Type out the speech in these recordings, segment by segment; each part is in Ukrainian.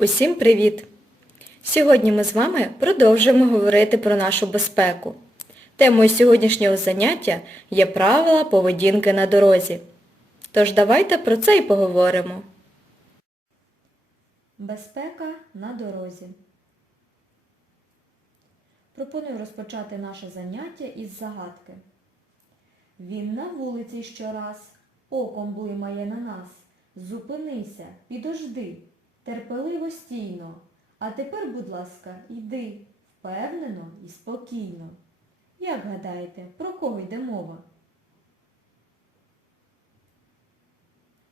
Усім привіт! Сьогодні ми з вами продовжуємо говорити про нашу безпеку. Темою сьогоднішнього заняття є правила поведінки на дорозі. Тож давайте про це і поговоримо. Безпека на дорозі. Пропоную розпочати наше заняття із загадки. Він на вулиці щораз, оком блимає на нас. Зупинися, підожди, терпеливо стійно. А тепер, будь ласка, йди, впевнено і спокійно. Як гадаєте, про кого йде мова?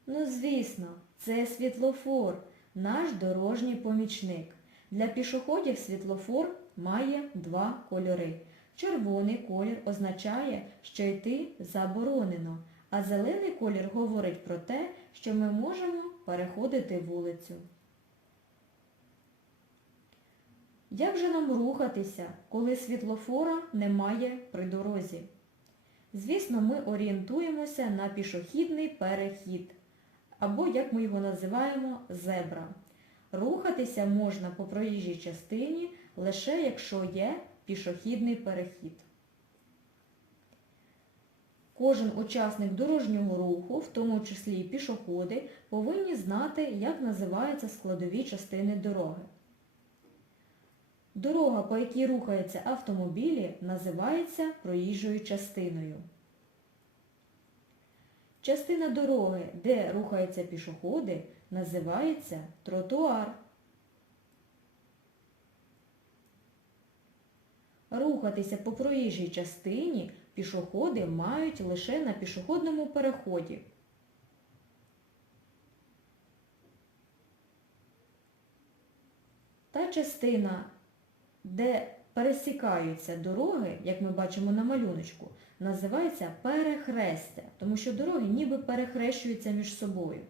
Ну, звісно, це світлофор, наш дорожній помічник. Для пішоходів світлофор має два кольори. Червоний колір означає, що йти заборонено, а зелений колір говорить про те, що ми можемо переходити вулицю. Як же нам рухатися, коли світлофора немає при дорозі? Звісно, ми орієнтуємося на пішохідний перехід, або, як ми його називаємо, зебра. Рухатися можна по проїжджій частині лише якщо є пішохідний перехід. Кожен учасник дорожнього руху, в тому числі і пішоходи, повинні знати, як називаються складові частини дороги. Дорога, по якій рухаються автомобілі, називається проїжджою частиною. Частина дороги, де рухаються пішоходи, називається тротуар. Рухатися по проїжджій частині пішоходи мають лише на пішохідному переході. Та частина, де пересікаються дороги, як ми бачимо на малюночку, називається перехрестя, тому що дороги ніби перехрещуються між собою.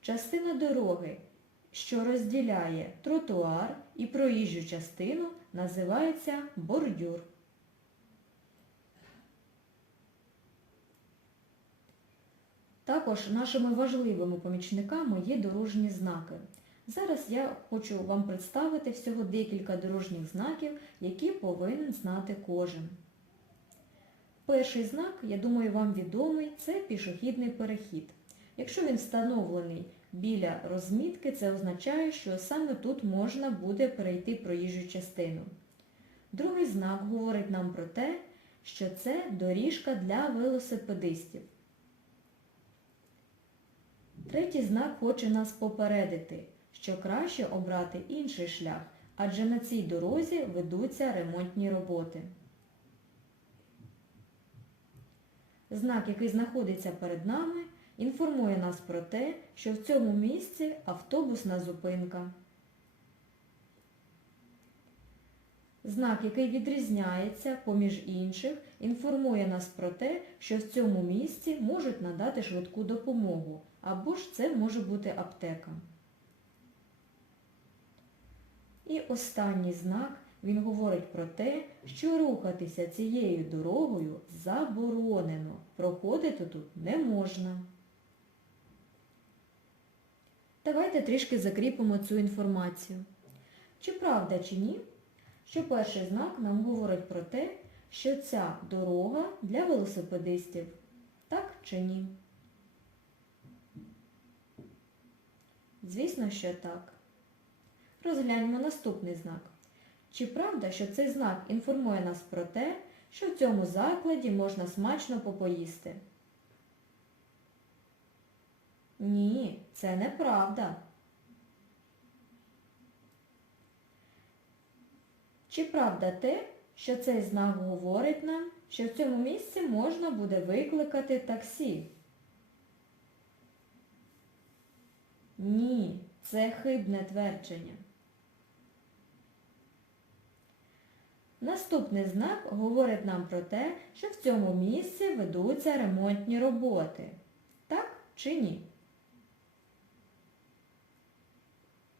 Частина дороги, що розділяє тротуар і проїжджу частину, називається бордюр. Також нашими важливими помічниками є дорожні знаки. Зараз я хочу вам представити всього декілька дорожніх знаків, які повинен знати кожен. Перший знак, я думаю, вам відомий, це пішохідний перехід. Якщо він встановлений біля розмітки, це означає, що саме тут можна буде перейти проїжджу частину. Другий знак говорить нам про те, що це доріжка для велосипедистів. Третій знак хоче нас попередити, що краще обрати інший шлях, адже на цій дорозі ведуться ремонтні роботи. Знак, який знаходиться перед нами, інформує нас про те, що в цьому місці автобусна зупинка. Знак, який відрізняється поміж інших, інформує нас про те, що в цьому місці можуть надати швидку допомогу, або ж це може бути аптека. І останній знак, він говорить про те, що рухатися цією дорогою заборонено, проходити тут не можна. Давайте трішки закріпимо цю інформацію. Чи правда, чи ні, що перший знак нам говорить про те, що ця дорога для велосипедистів. Так чи ні? Звісно, що так. Розгляньмо наступний знак. Чи правда, що цей знак інформує нас про те, що в цьому закладі можна смачно попоїсти? Ні, це неправда. Чи правда те, що цей знак говорить нам, що в цьому місці можна буде викликати таксі? Ні, це хибне твердження. Наступний знак говорить нам про те, що в цьому місці ведуться ремонтні роботи. Так чи ні?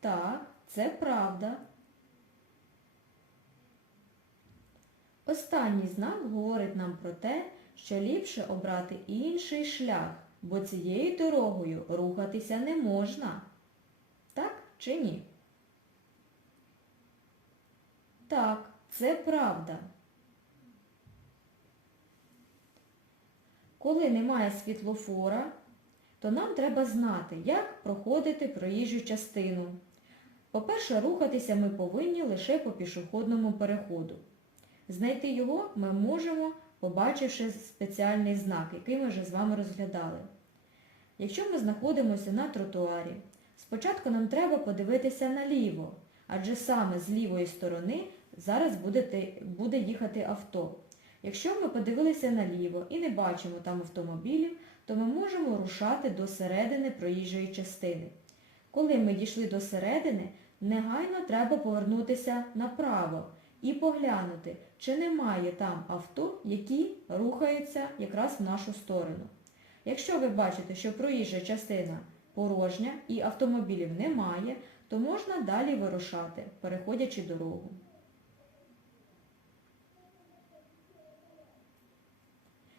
Так, це правда. Останній знак говорить нам про те, що ліпше обрати інший шлях, бо цією дорогою рухатися не можна. Так чи ні? Так, це правда. Коли немає світлофора, то нам треба знати, як проходити проїжджу частину. По-перше, рухатися ми повинні лише по пішохідному переходу. Знайти його ми можемо, побачивши спеціальний знак, який ми вже з вами розглядали. Якщо ми знаходимося на тротуарі, спочатку нам треба подивитися наліво, адже саме з лівої сторони зараз буде, буде їхати авто. Якщо ми подивилися наліво і не бачимо там автомобілів, то ми можемо рушати до середини проїжджої частини. Коли ми дійшли до середини, негайно треба повернутися направо і поглянути, чи немає там авто, які рухаються якраз в нашу сторону. Якщо ви бачите, що проїжджа частина порожня і автомобілів немає, то можна далі вирушати, переходячи дорогу.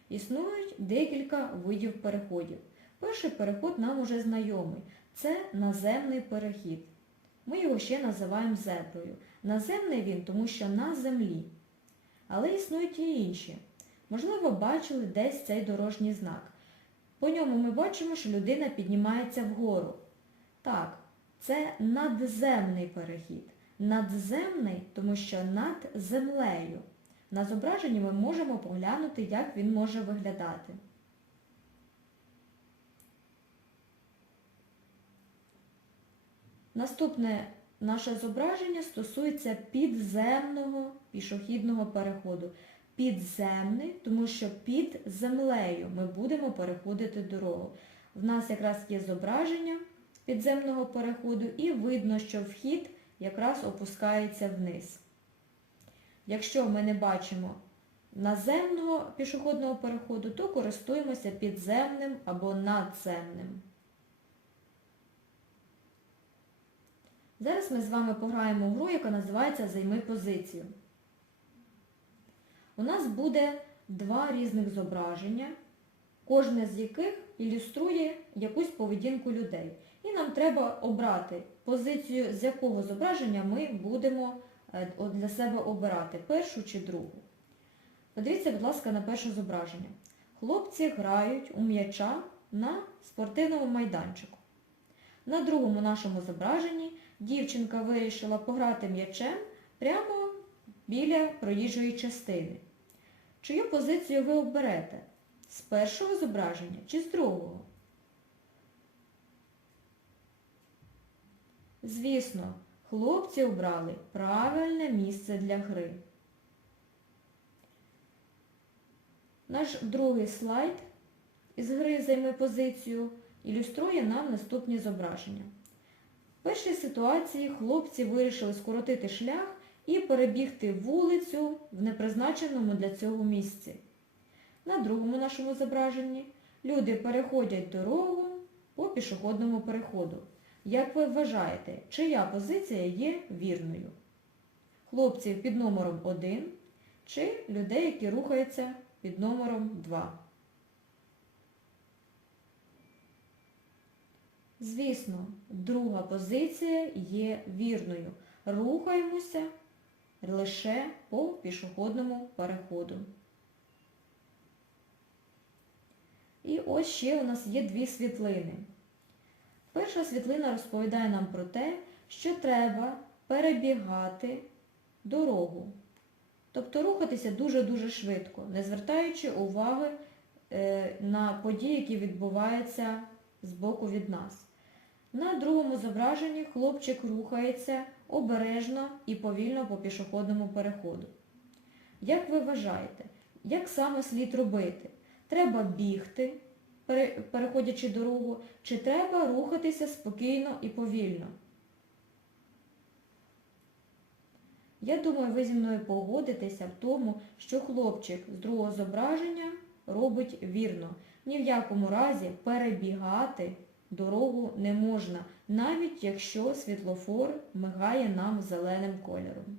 Існують декілька видів переходів. Перший переход нам уже знайомий. Це наземний перехід. Ми його ще називаємо зеброю. Наземний він, тому що на землі. Але існують і інші. Можливо, бачили десь цей дорожній знак. По ньому ми бачимо, що людина піднімається вгору. Так, це надземний перехід. Надземний, тому що над землею. На зображенні ми можемо поглянути, як він може виглядати. Наступне наше зображення стосується підземного пішохідного переходу. Підземний, тому що під землею ми будемо переходити дорогу. В нас якраз є зображення підземного переходу і видно, що вхід якраз опускається вниз. Якщо ми не бачимо наземного пішохідного переходу, то користуємося підземним або надземним. Зараз ми з вами пограємо в гру, яка називається Займи позицію. У нас буде два різних зображення, кожне з яких ілюструє якусь поведінку людей. І нам треба обрати позицію, з якого зображення ми будемо для себе обирати, першу чи другу. Подивіться, будь ласка, на перше зображення. Хлопці грають у м'яча на спортивному майданчику. На другому нашому зображенні дівчинка вирішила пограти м'ячем прямо біля проїжджої частини. Чию позицію ви оберете? З першого зображення чи з другого? Звісно, хлопці обрали правильне місце для гри. Наш другий слайд із гри «Займи позицію» ілюструє нам наступні зображення. В першій ситуації хлопці вирішили скоротити шлях і перебігти вулицю в непризначеному для цього місці. На другому нашому зображенні люди переходять дорогу по пішохідному переходу. Як ви вважаєте, чия позиція є вірною? Хлопців під номером 1 чи людей, які рухаються під номером 2? Звісно, друга позиція є вірною. Рухаємося лише по пішохідному переходу. І ось ще у нас є дві світлини. Перша світлина розповідає нам про те, що треба перебігати дорогу. Тобто рухатися дуже-дуже швидко, не звертаючи уваги е, на події, які відбуваються збоку від нас. На другому зображенні хлопчик рухається обережно і повільно по пішохідному переходу. Як ви вважаєте, як саме слід робити? Треба бігти, переходячи дорогу, чи треба рухатися спокійно і повільно? Я думаю, ви зі мною погодитеся в тому, що хлопчик з другого зображення робить вірно. Ні в якому разі перебігати дорогу не можна, навіть якщо світлофор мигає нам зеленим кольором.